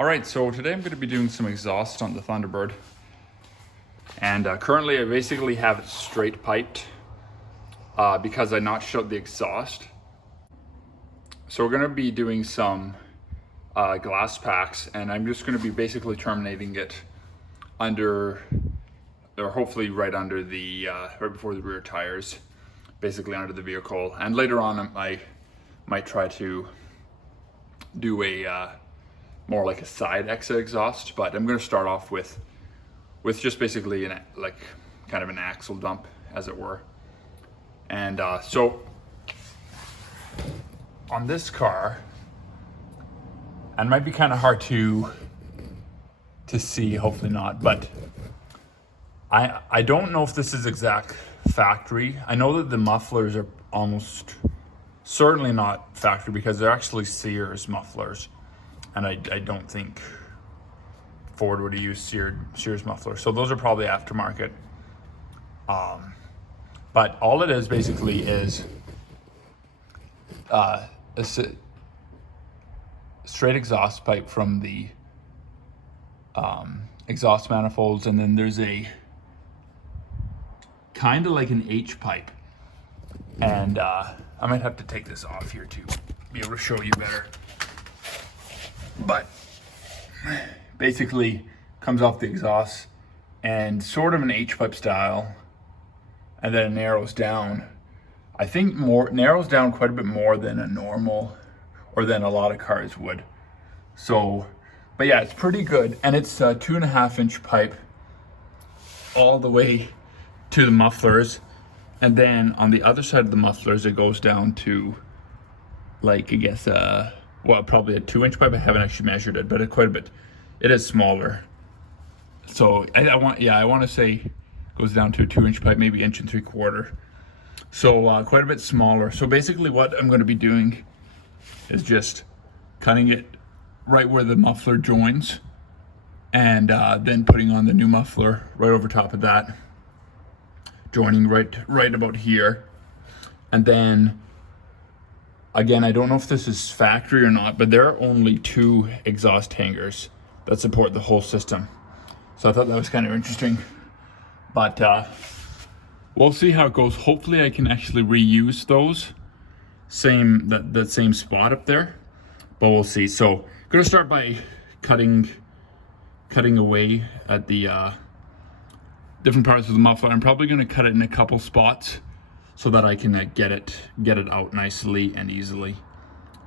All right, so today I'm going to be doing some exhaust on the Thunderbird. And currently I basically have it straight piped because I notched out the exhaust. So we're going to be doing some glass packs, and I'm just going to be basically terminating it under, or hopefully right under the, right before the rear tires, basically under the vehicle. And later on I might try to do a more like a side exit exhaust, but I'm going to start off with just basically like kind of an axle dump, as it were. And so on this car, and it might be kind of hard to see, hopefully not, but I don't know if this is exact factory. I know that the mufflers are almost certainly not factory because they're actually Sears mufflers. And I don't think Ford would have used Sears mufflers. So those are probably aftermarket. But all it is basically is a straight exhaust pipe from the exhaust manifolds. And then there's a kind of like an H pipe. And I might have to take this off here to be able to show you better. But basically comes off the exhaust and sort of an H-pipe style, and then it narrows down. I think narrows down quite a bit more than a normal, or than a lot of cars would. So, but yeah, it's pretty good. And it's a 2.5-inch pipe all the way to the mufflers. And then on the other side of the mufflers, it goes down to like, I guess, well, probably a 2-inch pipe. I haven't actually measured it, but it's quite a bit. It is smaller. So I want to say it goes down to a 2-inch pipe, maybe 1.75 inches. So quite a bit smaller. So basically what I'm going to be doing is just cutting it right where the muffler joins, and then putting on the new muffler right over top of that, joining right about here. And then again, I don't know if this is factory or not, but there are only 2 exhaust hangers that support the whole system. So I thought that was kind of interesting. But we'll see how it goes. Hopefully I can actually reuse those, that same spot up there, but we'll see. So I'm gonna start by cutting away at the different parts of the muffler. I'm probably gonna cut it in a couple spots so that I can get it out nicely and easily,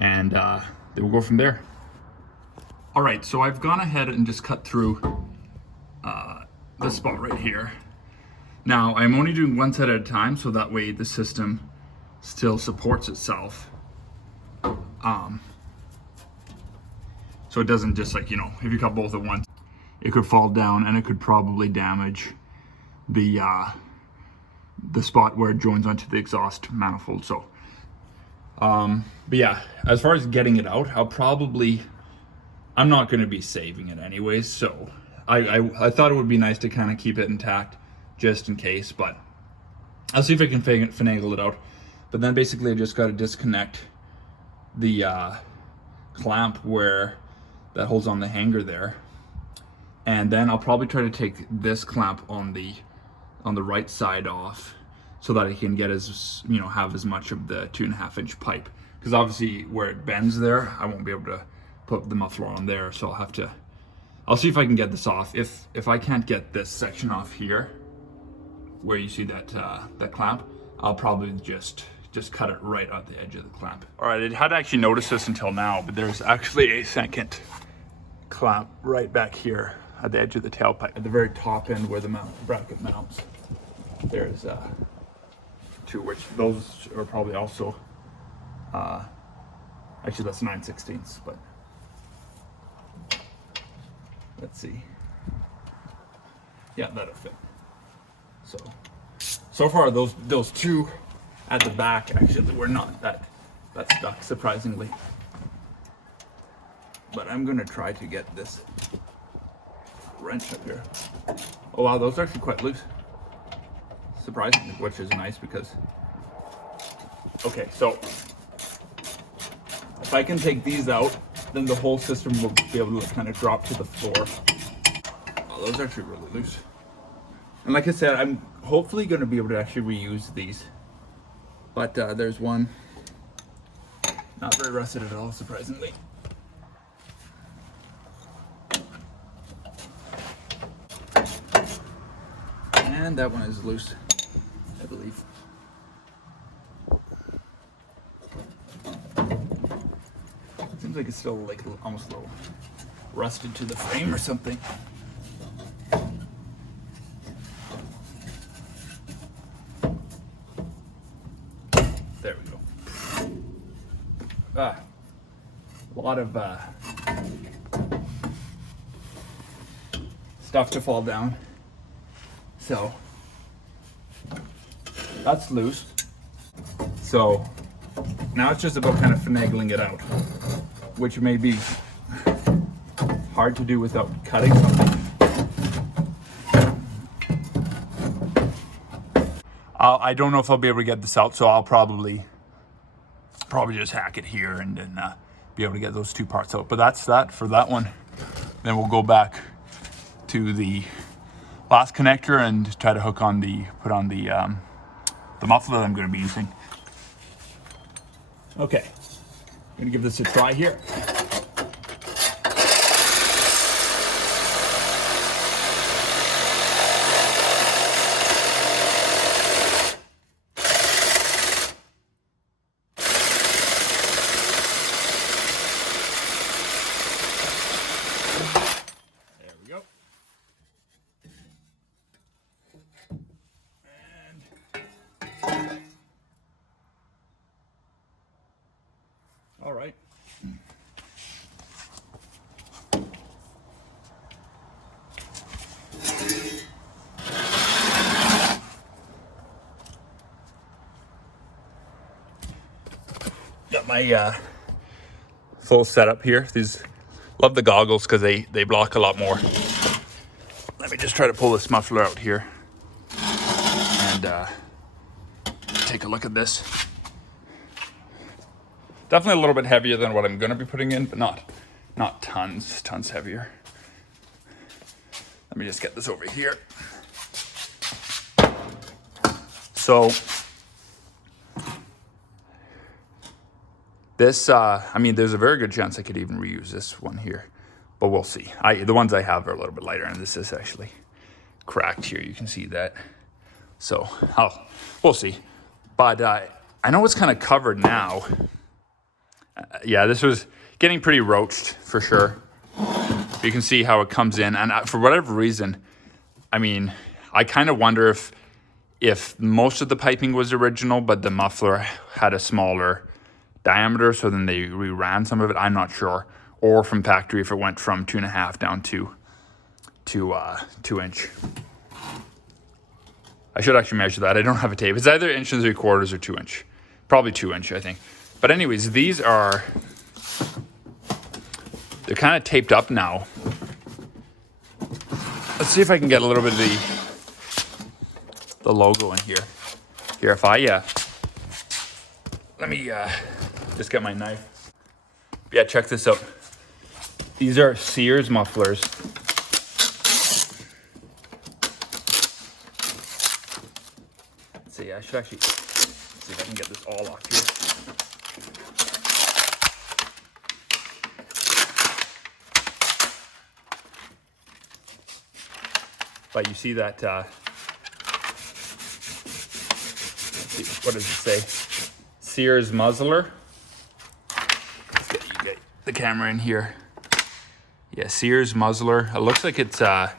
and then we'll go from there. All right, so I've gone ahead and just cut through this spot right here. Now I'm only doing one side at a time, so that way the system still supports itself. So it doesn't just, like, if you cut both at once, it could fall down and it could probably damage the spot where it joins onto the exhaust manifold. So but yeah, as far as getting it out, I'm not going to be saving it anyways, so I thought it would be nice to kind of keep it intact just in case, but I'll see if I can finagle it out. But then basically I just got to disconnect the clamp that holds on the hanger there, and then I'll probably try to take this clamp on the right side off, so that I can get have as much of the 2.5-inch pipe, because obviously where it bends there, I won't be able to put the muffler on there. So I'll see if I can get this off. If I can't get this section off here, where you see that clamp, I'll probably just cut it right at the edge of the clamp. All right, I hadn't actually noticed this until now, but there's actually a second clamp right back here at the edge of the tailpipe, at the very top end where the bracket mounts. There's 2, which those are probably also, actually that's 9/16, but let's see. Yeah, that'll fit. So far those 2 at the back actually were not that stuck, surprisingly. But I'm gonna try to get this wrench up here. Oh wow, those are actually quite loose, surprisingly, which is nice because, okay, so if I can take these out then the whole system will be able to kind of drop to the floor. Oh, those are actually really loose. And like I said, I'm hopefully going to be able to actually reuse these. But there's one, not very rusted at all, surprisingly. And that one is loose, I believe. Seems like it's still like almost a little rusted to the frame or something. There we go. A lot of stuff to fall down. So that's loose. So now it's just about kind of finagling it out, which may be hard to do without cutting something. I don't know if I'll be able to get this out, so I'll probably just hack it here and then be able to get those two parts out. But that's that for that one. Then we'll go back to the last connector and try to put on the muffler that I'm going to be using. Okay, I'm going to give this a try here. There we go. All right. Got my full setup here. These, love the goggles because they block a lot more. Let me just try to pull this muffler out here and take a look at this. Definitely a little bit heavier than what I'm going to be putting in, but not tons heavier. Let me just get this over here. So this, I mean, there's a very good chance I could even reuse this one here, but we'll see. The ones I have are a little bit lighter, and this is actually cracked here. You can see that. So we'll see. But I know it's kind of covered now. Yeah, this was getting pretty roached for sure. You can see how it comes in, and for whatever reason, I mean, I kind of wonder if most of the piping was original, but the muffler had a smaller diameter, so then they reran some of it. I'm not sure. Or from factory, if it went from 2.5 down to 2 inch. I should actually measure that. I don't have a tape. It's either 1 3/4 or 2 inch. Probably 2 inch, I think. But anyways, these are, they're kind of taped up now. Let's see if I can get a little bit of the logo in here. Here, if I, let me just get my knife. Yeah, check this out. These are Sears mufflers. Let's see, I should actually see if I can get this all off here. But you see that, let's see, what does it say? Sears muzzler. Let's get the camera in here. Yeah, Sears muzzler. It looks like it's, there's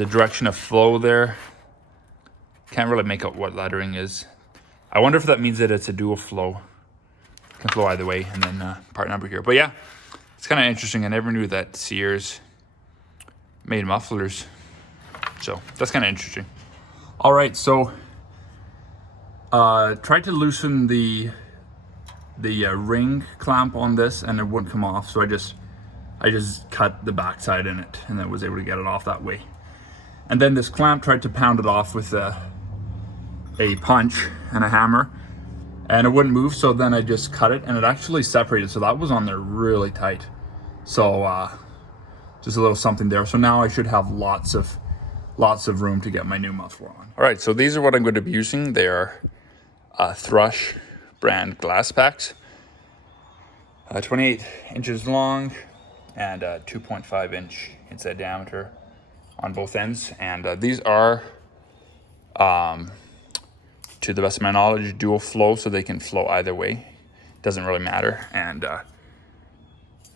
a direction of flow there. Can't really make out what lettering is. I wonder if that means that it's a dual flow. It can flow either way, and then part number here. But yeah. It's kind of interesting. I never knew that Sears made mufflers. So that's kind of interesting. All right, so tried to loosen the ring clamp on this, and it wouldn't come off. So I just cut the backside in it, and then was able to get it off that way. And then this clamp, tried to pound it off with a punch and a hammer, and it wouldn't move. So then I just cut it and it actually separated. So that was on there really tight. So just a little something there. So now I should have lots of room to get my new muffler on. All right, so these are what I'm going to be using. They are Thrush brand glass packs, 28 inches long and 2.5 inch inside diameter on both ends. And these are, to the best of my knowledge, dual flow, so they can flow either way. Doesn't really matter. And I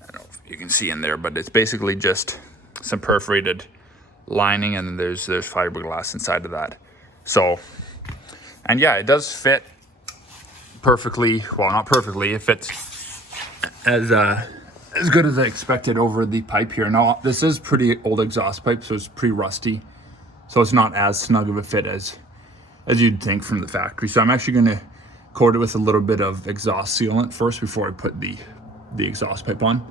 don't know if you can see in there, but it's basically just some perforated lining, and then there's fiberglass inside of that. So, and yeah, it does fit perfectly. Well, not perfectly. It fits as good as I expected over the pipe here. Now, this is pretty old exhaust pipe, so it's pretty rusty. So it's not as snug of a fit as you'd think from the factory. So I'm actually going to coat it with a little bit of exhaust sealant first before I put the exhaust pipe on,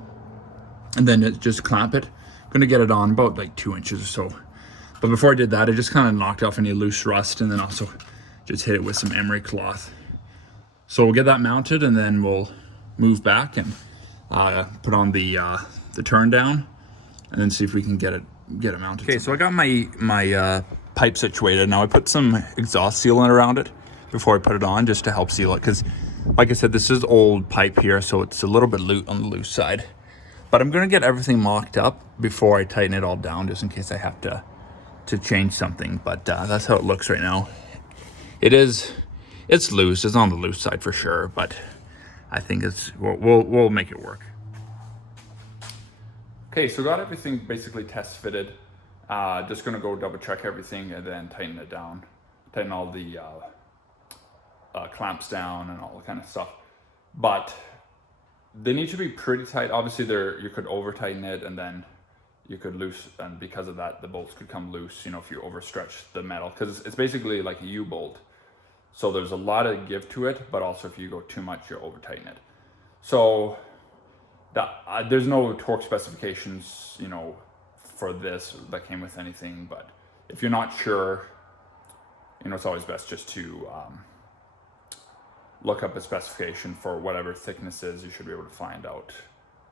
and then just clamp it. I'm gonna get it on about like 2 inches or so. But before I did that, I just kind of knocked off any loose rust, and then also just hit it with some emery cloth. So we'll get that mounted, and then we'll move back and put on the turn down, and then see if we can get it mounted. Okay, so I got my pipe situated. Now I put some exhaust sealant around it before I put it on, just to help seal it, because like I said, this is old pipe here, so it's a little bit on the loose side. But I'm gonna get everything mocked up before I tighten it all down, just in case I have to change something. But that's how it looks right now. It's loose. It's on the loose side for sure, but I think we'll make it work. Okay, so got everything basically test fitted. Just gonna go double check everything and then tighten it down, tighten all the clamps down and all that kind of stuff. But they need to be pretty tight. Obviously, you could over tighten it, and then you could loose, and because of that, the bolts could come loose, you know, if you overstretch the metal, because it's basically like a U-bolt. So there's a lot of give to it, but also if you go too much, you over tighten it. So there's no torque specifications, you know, for this that came with anything. But if you're not sure, you know, it's always best just to look up a specification for whatever thickness is. You should be able to find out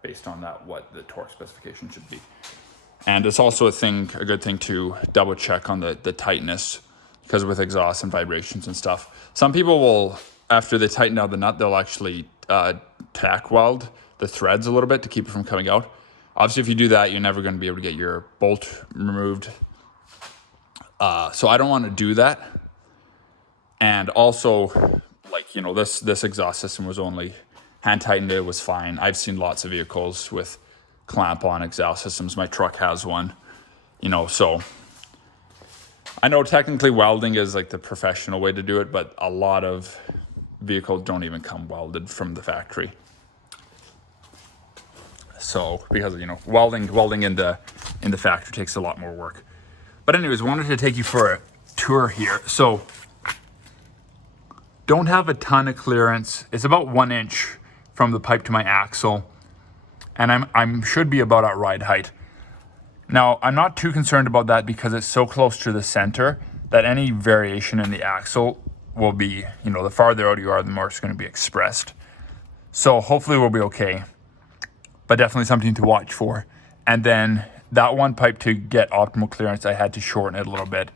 based on that what the torque specification should be. And it's also a good thing to double check on the tightness, because with exhaust and vibrations and stuff, some people will, after they tighten out the nut, they'll actually tack weld the threads a little bit to keep it from coming out. Obviously, if you do that, you're never going to be able to get your bolt removed. So I don't want to do that. And also, like, you know, this exhaust system was only hand tightened. It was fine. I've seen lots of vehicles with clamp on exhaust systems. My truck has one, you know, so I know technically welding is like the professional way to do it, but a lot of vehicles don't even come welded from the factory. So because, you know, welding in the factory takes a lot more work. But anyways, wanted to take you for a tour here. So don't have a ton of clearance. It's about 1 inch from the pipe to my axle, and I'm should be about at ride height. Now, I'm not too concerned about that because it's so close to the center that any variation in the axle will be, you know, the farther out you are, the more it's going to be expressed. So hopefully we'll be okay, but definitely something to watch for. And then that one pipe, to get optimal clearance, I had to shorten it a little bit.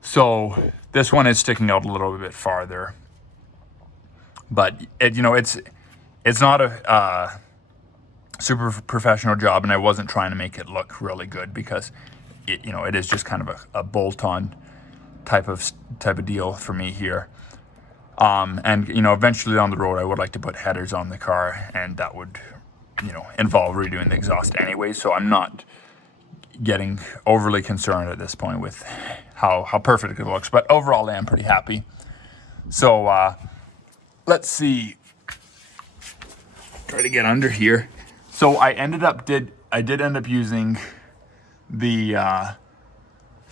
So this one is sticking out a little bit farther, but you know, it's not a super professional job, and I wasn't trying to make it look really good, because you know, it is just kind of a bolt-on type of deal for me here. And you know, eventually down the road, I would like to put headers on the car, and that would, you know, involve redoing the exhaust anyway. So I'm not getting overly concerned at this point with how perfect it looks, but overall I am pretty happy. So let's see, try to get under here. So I did end up using the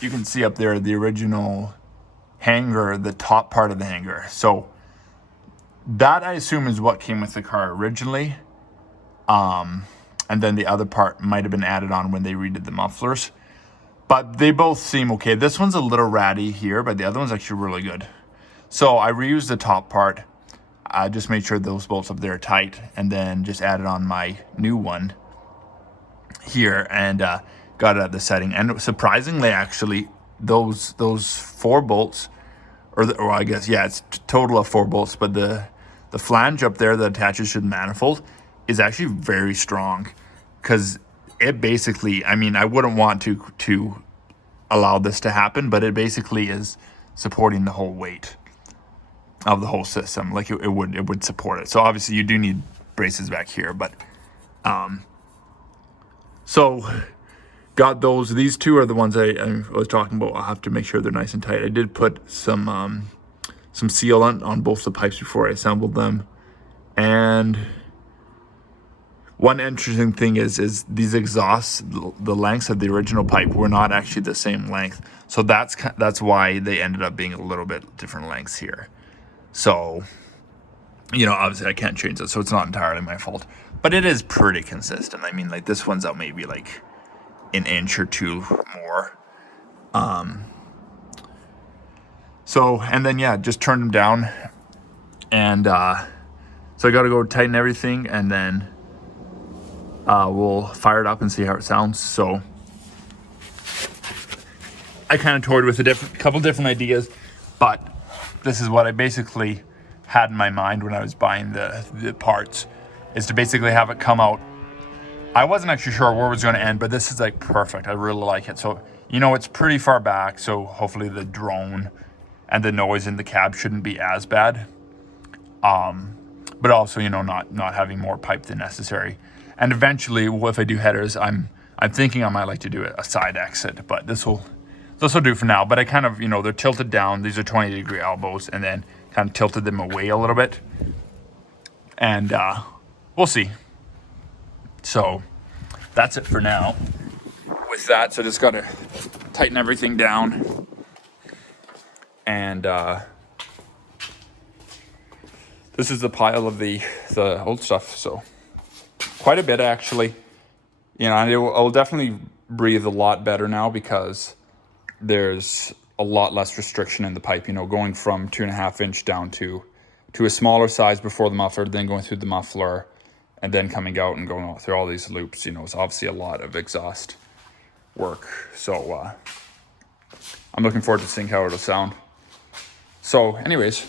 you can see up there the original hanger, the top part of the hanger. So that, I assume, is what came with the car originally. And then the other part might have been added on when they redid the mufflers. But they both seem okay. This one's a little ratty here, but the other one's actually really good. So I reused the top part. I just made sure those bolts up there are tight, and then just added on my new one here, and got it at the setting. And surprisingly, actually, those 4 bolts, or I guess, yeah, it's a total of 4 bolts, but the flange up there that attaches to the manifold is actually very strong, because it basically, I mean, I wouldn't want to allow this to happen, but it basically is supporting the whole weight of the whole system. Like it would support it. So obviously you do need braces back here, but so got those. These 2 are the ones I was talking about. I'll have to make sure they're nice and tight. I did put some sealant on both the pipes before I assembled them. And one interesting thing is these exhausts, the lengths of the original pipe were not actually the same length. So that's why they ended up being a little bit different lengths here. So, obviously I can't change it, so it's not entirely my fault. But it is pretty consistent. I mean, like, this one's out maybe like an inch or 2 more. So, and then, yeah, just turned them down. And so I got to go tighten everything, and then we'll fire it up and see how it sounds. So I kind of toyed with a couple different ideas, but this is what I basically had in my mind when I was buying the parts, is to basically have it come out. I wasn't actually sure where it was going to end, but this is like perfect. I really like it. So, it's pretty far back, so hopefully the drone and the noise in the cab shouldn't be as bad. But also, not having more pipe than necessary. And eventually, if I do headers, I'm thinking I might like to do a side exit, but this will do for now. But I kind of, they're tilted down. These are 20-degree elbows, and then kind of tilted them away a little bit. And we'll see. So that's it for now. With that, so just got to tighten everything down. And this is the pile of the old stuff. So quite a bit, actually. And it will definitely breathe a lot better now, because there's a lot less restriction in the pipe, going from 2.5 inch down to a smaller size before the muffler, then going through the muffler, and then coming out and going through all these loops. It's obviously a lot of exhaust work. So I'm looking forward to seeing how it'll sound. So anyways,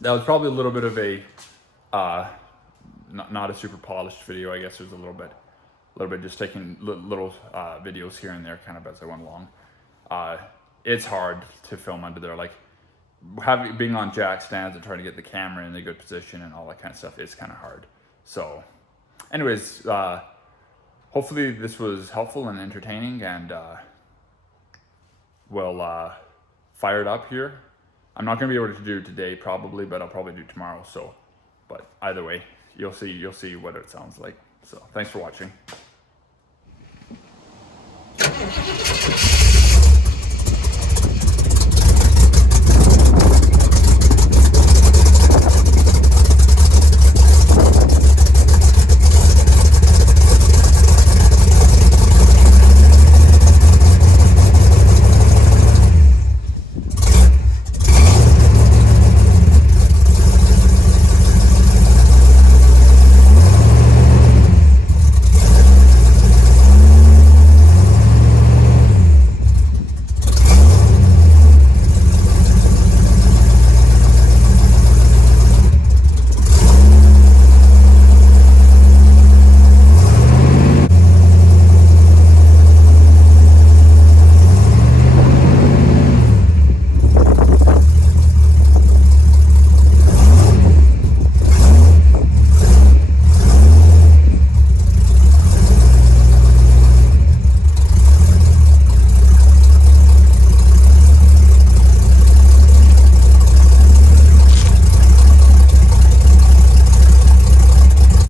that was probably a little bit of a not a super polished video. I guess there's a little bit just taking little videos here and there kind of as I went along. It's hard to film under there, like being on jack stands and trying to get the camera in a good position and all that kind of stuff is kind of hard. So anyways, hopefully this was helpful and entertaining, and we'll fire it up here. I'm not going to be able to do it today probably, but I'll probably do tomorrow. So, but either way, you'll see what it sounds like. So thanks for watching.